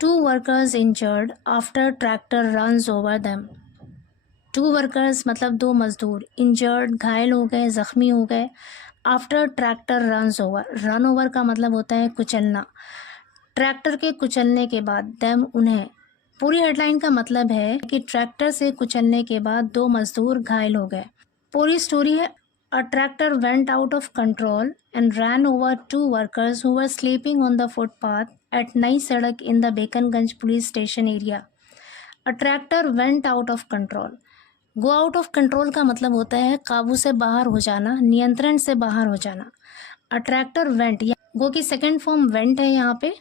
2 workers injured after tractor runs over them. 2 workers मतलब 2 मजदूर injured घायल हो गए, ज़ख्मी हो गए। After tractor runs over, run over का मतलब होता है कुचलना। ट्रैक्टर के कुचलने के बाद देम उन्हें, पूरी हेडलाइन का मतलब है कि ट्रैक्टर से कुचलने के बाद 2 मजदूर घायल हो गए। पूरी स्टोरी है, a tractor went out of control and ran over 2 workers who were sleeping on the footpath at Nai Sadak in the Beconganj police station area. A tractor went out of control, go out of control का मतलब होता है काबू से बाहर हो जाना, नियंत्रण से बाहर हो जाना। अ ट्रैक्टर वेंट, गो की सेकेंड फॉर्म वेंट है यहाँ पे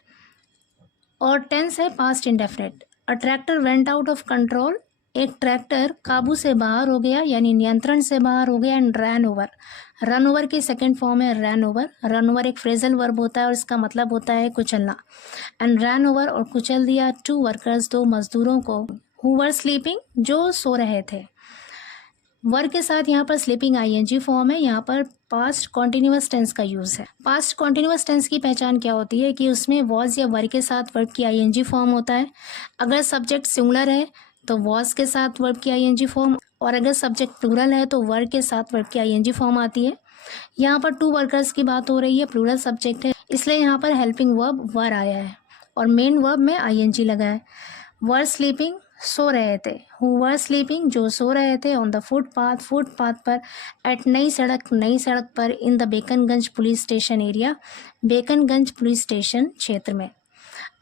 और टेंस है past indefinite. A tractor went out of control, एक ट्रैक्टर काबू से बाहर हो गया यानी नियंत्रण से बाहर हो गया। And ran over, run over की सेकेंड फॉर्म है रैन ओवर। रन ओवर एक फ्रेजल वर्ब होता है और इसका मतलब होता है कुचलना। एंड रैन ओवर और कुचल दिया 2 वर्कर्स, 2 मजदूरों को, हु वर स्लीपिंग, जो सो रहे थे। वर्ब के साथ यहाँ पर स्लीपिंग आईएनजी फॉर्म है। यहाँ पर पास्ट कॉन्टिन्यूअस टेंस का यूज है। पास्ट कॉन्टिन्यूअस टेंस की पहचान क्या होती है कि उसमें वॉज या वर के साथ वर्ब की आईएनजी फॉर्म होता है। अगर सब्जेक्ट सिंगुलर है तो वॉज के साथ वर्ब की आईएनजी फॉर्म, और अगर सब्जेक्ट प्लूरल है तो वर्ब के साथ वर्ब की आईएनजी फॉर्म आती है। यहाँ पर 2 वर्कर्स की बात हो रही है, प्लूरल सब्जेक्ट है, इसलिए यहाँ पर हेल्पिंग वर्ब वर आया है और मेन वर्ब में आईएनजी लगा है। वर स्लीपिंग, सो रहे थे। हु वर स्लीपिंग, जो सो रहे थे। ऑन द फुटपाथ, फुटपाथ पर। एट नई सड़क, नई सड़क पर। In the Beconganj police station area, Beconganj police station क्षेत्र में।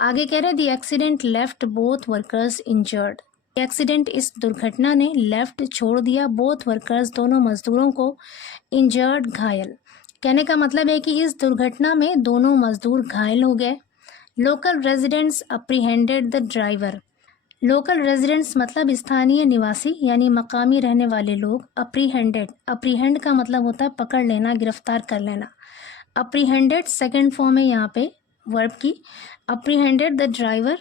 आगे कह रहे the accident left both workers injured. Accident, इस दुर्घटना ने, लेफ्ट छोड़ दिया, बोथ वर्कर्स, दोनों मजदूरों को, इंजर्ड घायल। कहने का मतलब है कि इस दुर्घटना में दोनों मजदूर घायल हो गए। Local residents apprehended the driver. Local residents मतलब स्थानीय निवासी यानी मकामी रहने वाले लोग। अप्रीहेंडेड, अप्रीहेंड का मतलब होता है पकड़ लेना, गिरफ्तार कर लेना। अप्रीहेंडेड सेकेंड फॉर्म है यहाँ पे वर्ब की। अप्रीहेंडेड द ड्राइवर,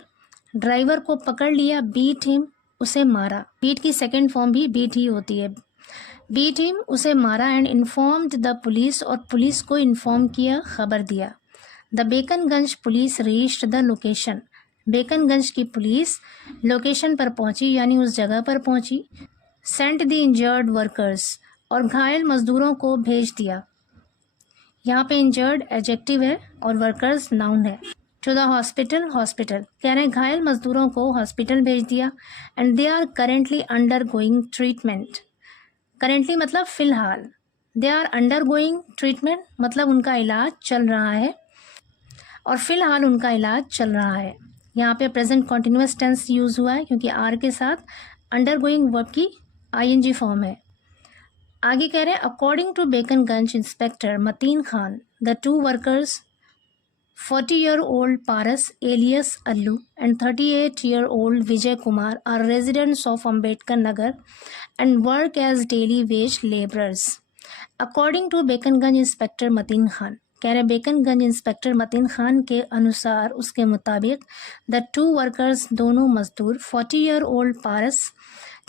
ड्राइवर को पकड़ लिया। बीट हिम, उसे मारा। बीट की सेकेंड फॉर्म भी बीट ही होती है। बीट हिम, उसे मारा। एंड इन्फॉर्म्ड द पुलिस, और पुलिस को इन्फॉर्म किया, खबर दिया। The Beconganj police reached the location, Beconganj की पुलिस लोकेशन पर पहुंची यानी उस जगह पर पहुंची। सेंट द इंजर्ड वर्कर्स, और घायल मजदूरों को भेज दिया। यहाँ पे इंजर्ड एडजेक्टिव है और वर्कर्स नाउन है। टू द हॉस्पिटल, हॉस्पिटल कह रहे हैं घायल मजदूरों को हॉस्पिटल भेज दिया। And they are currently undergoing treatment, currently मतलब फिलहाल, they are undergoing treatment मतलब उनका इलाज चल रहा है, और फिलहाल उनका इलाज चल रहा है। यहाँ पे प्रेजेंट कॉन्टिन्यूअस टेंस यूज हुआ है क्योंकि आर के साथ अंडर गोइंग वर्ब की आईएनजी फॉर्म है। आगे कह रहे हैं according to Beconganj inspector Matin Khan, the 2 workers 40-year-old Paras alias Allu and 38-year-old Vijay Kumar are residents of Ambedkar Nagar and work as daily wage labourers. According to Beconganj inspector Matin Khan, कह रहे बेकनगंज इंस्पेक्टर मतीन खान के अनुसार, उसके मुताबिक, द 2 वर्कर्स, दोनों मजदूर, 40-year-old पारस,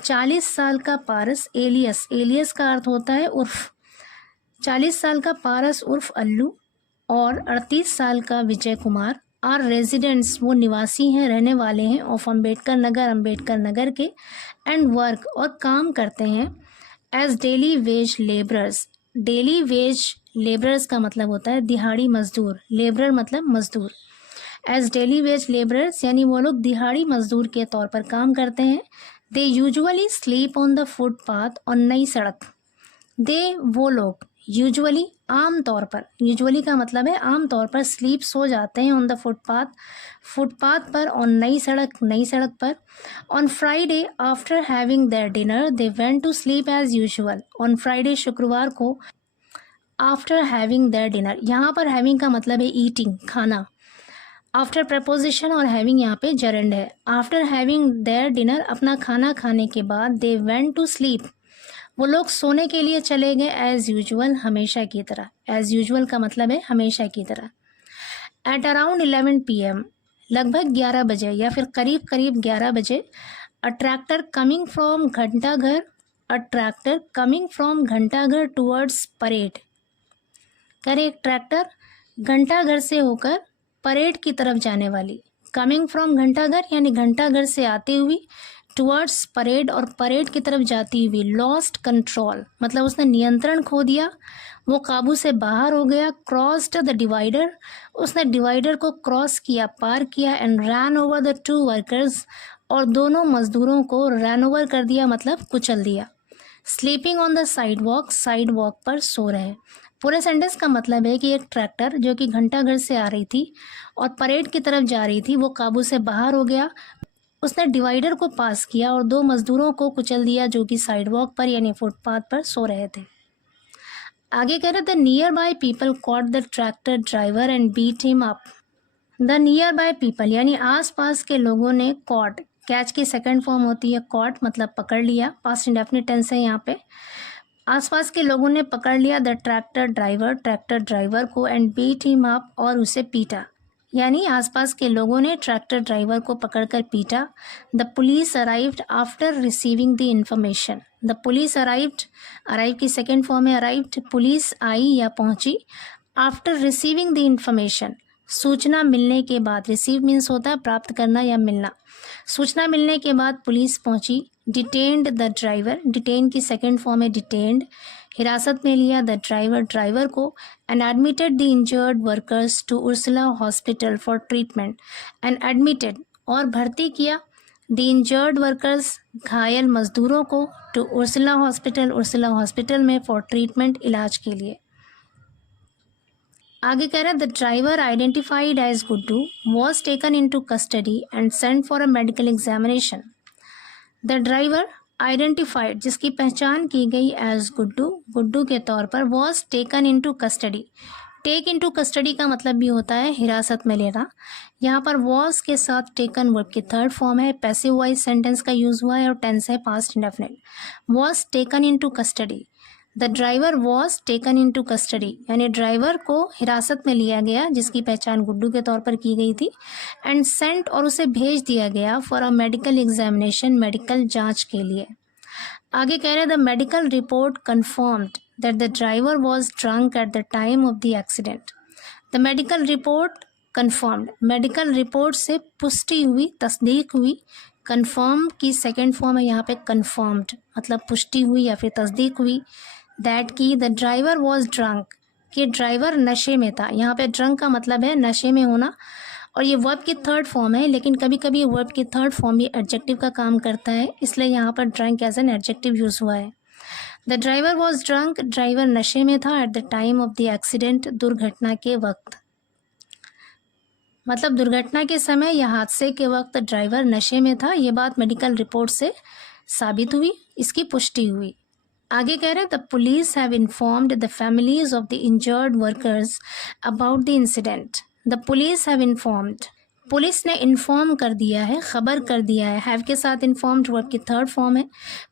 40 साल का पारस, एलियस, एलियस का अर्थ होता है उर्फ, 40 साल का पारस उर्फ अल्लू, और 38 साल का विजय कुमार, आर रेजिडेंट्स, वो निवासी हैं, रहने वाले हैं, ऑफ अम्बेडकर नगर, अम्बेडकर नगर के, एंड वर्क, और काम करते हैं, as daily wage labourers, daily wage labourers का मतलब होता है दिहाड़ी मजदूर, लेबरर मतलब मजदूर। एज डेली वेज लेबरर्स यानी वो लोग दिहाड़ी मजदूर के तौर पर काम करते हैं। They usually sleep on the footpath, और नई सड़क, दे वो लोग, यूजुअली आम तौर पर, यूजुअली का मतलब है आम तौर पर, स्लीप सो जाते हैं, ऑन द फुटपाथ, फुटपाथ पर, ऑन नई सड़क, नई सड़क पर। On Friday after having their dinner they went to sleep as usual, on Friday शुक्रवार को, आफ्टर हैविंग देयर डिनर, यहाँ पर हैविंग का मतलब है ईटिंग, खाना। आफ्टर प्रपोजिशन और हैविंग यहाँ पे जरंड है। आफ्टर हैविंग देयर डिनर, अपना खाना खाने के बाद, दे वेंट टू स्लीप, वो लोग सोने के लिए चले गए, एज यूजुअल, हमेशा की तरह। एज यूजुअल का मतलब है हमेशा की तरह। एट अराउंड 11 PM, लगभग 11 बजे या फिर करीब करीब 11 बजे, a tractor coming from Ghantaghar, a tractor coming from Ghantaghar towards parade, करे एक ट्रैक्टर घंटाघर से होकर परेड की तरफ जाने वाली, कमिंग फ्रॉम घंटाघर यानी घंटाघर से आते हुए, टुवर्ड्स परेड और परेड की तरफ जाती हुई, लॉस्ट कंट्रोल मतलब उसने नियंत्रण खो दिया, वो काबू से बाहर हो गया, क्रॉस्ड द डिवाइडर उसने डिवाइडर को क्रॉस किया, पार किया, and ran over the two workers और दोनों मजदूरों को रैन ओवर कर दिया मतलब कुचल दिया। Sleeping on the side walk पर सो रहे। पूरे सेंटेंस का मतलब है कि एक ट्रैक्टर जो कि घंटाघर से आ रही थी और परेड की तरफ जा रही थी, वो काबू से बाहर हो गया, उसने डिवाइडर को पास किया और दो मजदूरों को कुचल दिया जो कि साइड वॉक पर यानी फुटपाथ पर सो रहे थे। आगे कह रहे the nearby people caught the tractor driver and beat him up. The nearby people यानी आसपास के लोगों ने कॉट, कैच की सेकंड फॉर्म होती है कॉट मतलब पकड़ लिया, पास्ट इंडेफिनिट टेंस है यहाँ पे। आसपास के लोगों ने पकड़ लिया द ट्रैक्टर ड्राइवर को, एंड बीट हिम अप और उसे पीटा, यानी आसपास के लोगों ने ट्रैक्टर ड्राइवर को पकड़कर पीटा। The police arrived after receiving the information. The police arrive की सेकेंड फॉर्म है अराइव्ड, पुलिस आई या पहुंची, आफ्टर रिसीविंग द इंफॉर्मेशन सूचना मिलने के बाद, रिसीव मीन्स होता है प्राप्त करना या मिलना, सूचना मिलने के बाद पुलिस पहुंची। डिटेन्ड द ड्राइवर, डिटेन की सेकेंड फॉर्म है डिटेन्ड, हिरासत में लिया द ड्राइवर को, and admitted the injured workers to Ursula hospital for treatment, and admitted और भर्ती किया द इंजर्ड वर्कर्स घायल मजदूरों को, टू उर्सुला हॉस्पिटल में फॉर ट्रीटमेंट इलाज के लिए। आगे कह रहे हैं the driver identified as Guddu was taken into custody and sent for a medical examination. The driver identified जिसकी पहचान की गई एज गुड्डू के तौर पर, was taken into custody, take into custody का मतलब भी होता है हिरासत में लेना। यहाँ पर वॉज के साथ टेकन वर्ब की थर्ड फॉर्म है, पैसिव वॉइस सेंटेंस का यूज हुआ है और टेंस है past indefinite. Was taken into custody, the driver was taken into custody यानी ड्राइवर को हिरासत में लिया गया जिसकी पहचान गुड्डू के तौर पर की गई थी, एंड सेंट और उसे भेज दिया गया for a medical examination medical जांच के लिए। आगे कह रहे हैं the medical report confirmed that the driver was drunk eight the time of the accident. The medical report confirmed, medical report से पुष्टि हुई, तस्दीक हुई। कन्फर्म की सेकेंड फॉर्म है यहाँ पे कन्फर्म्ड मतलब पुष्टि हुई या फिर तस्दीक हुई। दैट की द ड्राइवर वॉज ड्रंक कि ड्राइवर नशे में था। यहाँ पे ड्रंक का मतलब है नशे में होना और ये वर्ब की थर्ड फॉर्म है, लेकिन कभी कभी वर्ब की थर्ड फॉर्म ये एडजेक्टिव का काम करता है, इसलिए यहाँ पर drunk as an adjective use हुआ है। The driver was drunk, driver नशे में था at the time of the accident, दुर्घटना के वक्त, मतलब दुर्घटना के समय या हादसे के वक्त ड्राइवर नशे में था। ये बात मेडिकल रिपोर्ट से साबित हुई, इसकी पुष्टि हुई। आगे कह रहे हैं the police have informed the families of the injured workers about the incident. The police have informed, police ने इन्फॉर्म कर दिया है, खबर कर दिया है। हैव के साथ इन्फॉर्म्ड वर्ब की थर्ड फॉर्म है,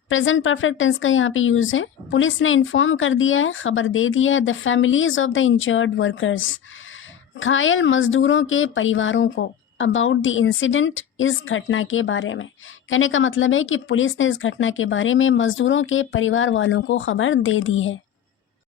प्रेजेंट परफेक्ट टेंस का यहाँ पे यूज है। पुलिस ने इन्फॉर्म कर दिया है, खबर दे दिया है the families of the injured workers, घायल मजदूरों के परिवारों को, अबाउट द इंसिडेंट, इस घटना के बारे में। कहने का मतलब है कि पुलिस ने इस घटना के बारे में मजदूरों के परिवार वालों को खबर दे दी है।